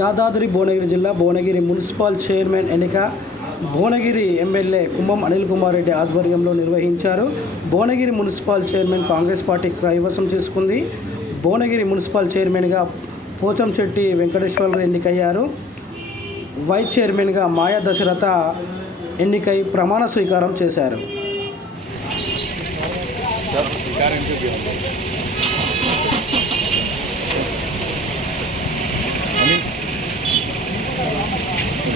యాదాద్రి భువనగిరి జిల్లా Bhuvanagiri municipal chairman ఎన్నిక Bhuvanagiri MLA Kumbham Anil Kumar Reddy ఆధ్వర్యంలో నిర్వహించారు. Bhuvanagiri municipal chairman Congress party కైవసం చేసుకుంది. భువనగిరి మున్సిపల్ చైర్మన్గా పోతంశెట్టి వెంకటేశ్వరరావు ఎన్నికయ్యారు. వైస్ చైర్మన్గా మాయా దశరథ ఎన్నికై ప్రమాణ స్వీకారం చేశారు.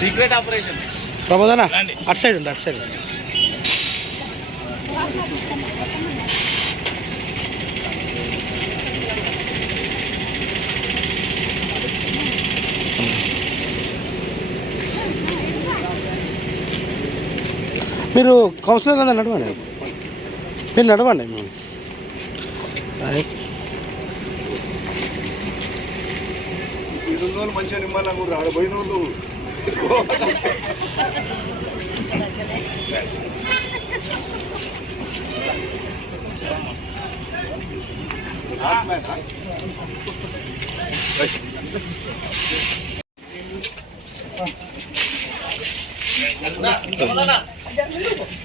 Secret operation. అన్న అటు సైడ్ ఉంది అటు సైడ్ ఉంది. మీరు కౌన్సిలర్ అంతా నడవండి. మీరు నడవండి. ఇది అదే. వాళ్ళు మంచిగా నిమ్మల్లా కూడా వాళ్ళు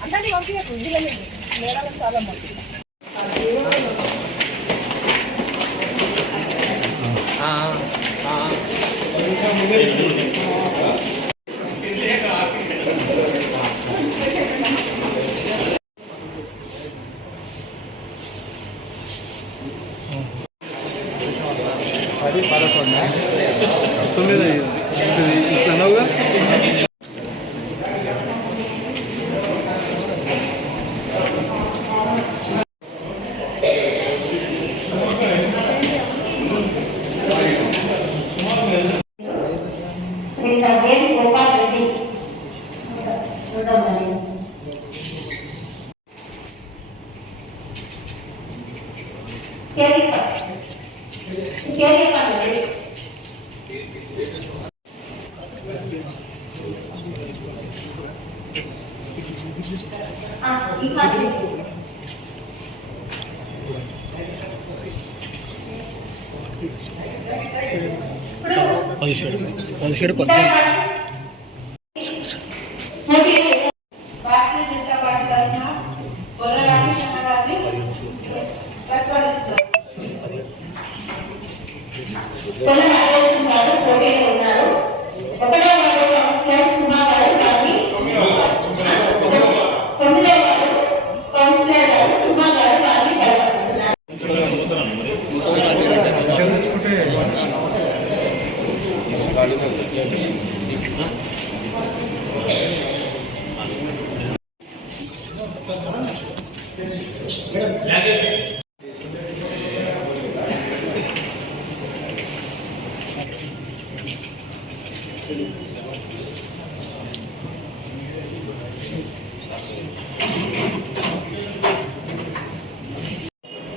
అందరినీ పంపించకు ఇందులో చాలా మంది రెండవ మనిషి కేరీప కేరీప రెడ్డి ఆ, ఇంకా ఇప్పుడు పదిహేడు పదిహేడు. ఇక్కడ Okay.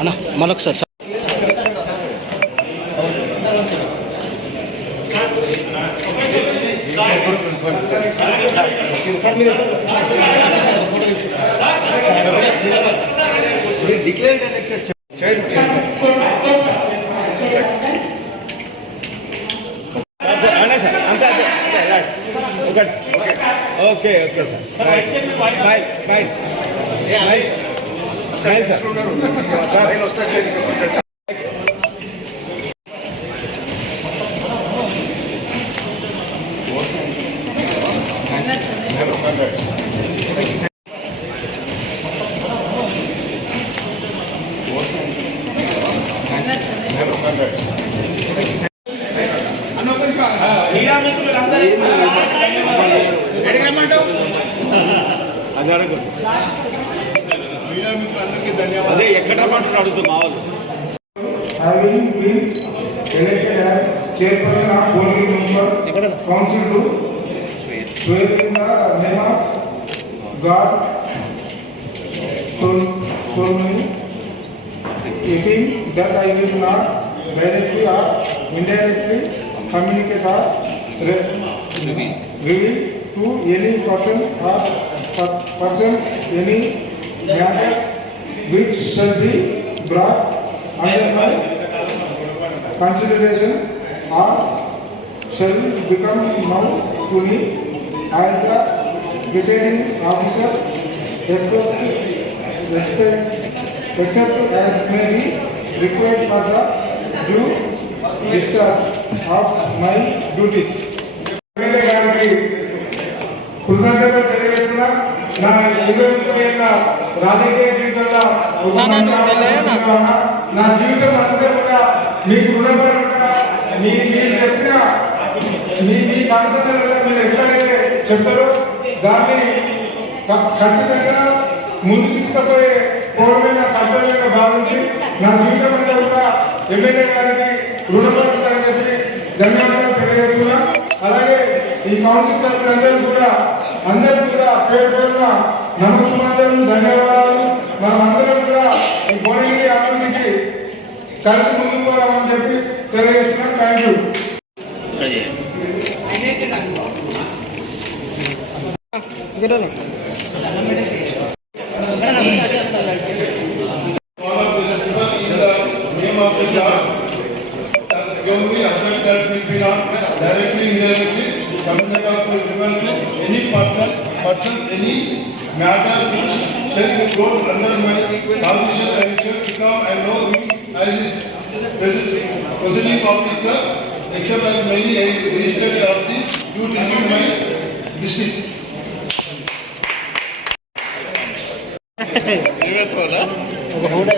అన్న మళ్ళొకసారి sir. Okay okay sir smile smile smile ఉన్నారు సార్ నేను I will be elected as chairperson of Bolgi Municipal Council to swear in the name of God, so solemnly, affirm that I will not directly or indirectly communicate or re- reveal to any person or per- persons any matter which shall be brought under my consideration or shall become known to me as the deciding officer except, except, except as may be required for the due discharge of my duties. MLA గారికి కృతజ్ఞతలు తెలియజేస్తున్నా నా ఇరవై ముప్పై ఏళ్ళ రాజకీయ జీవితంలో ఒక మంచి అవకాశం ఇవ్వాలన్న. నా జీవితం మీ మీరు ఎట్లయితే చెప్తారో దాన్ని ఖచ్చితంగా ముందుకు తీసుకుపోయే పోవడమే నా కర్తవ్యంగా భావించి నా జీవితం అంతా కూడా ఎమ్మెల్యే గారికి రుణపడుతుందని చెప్పి ధన్యవాదాలు తెలియజేస్తున్నా. అలాగే ఈ కౌన్సిల్ సభ్యులందరూ కూడా అందరూ కూడా పేరు పేరున నమస్కారం ధన్యవాదాలు. మనం అందరం కూడా ఈ భువనగిరి అభివృద్ధికి కలిసి ముందుకు పోదామని చెప్పి తెలియజేస్తున్నాం. Thank you not directly, indirectly, communicate to refer any person, person, any matter which shall be under my official and shall become and know me as his officer, except as many registered of the due district my districts. ఒక హూడా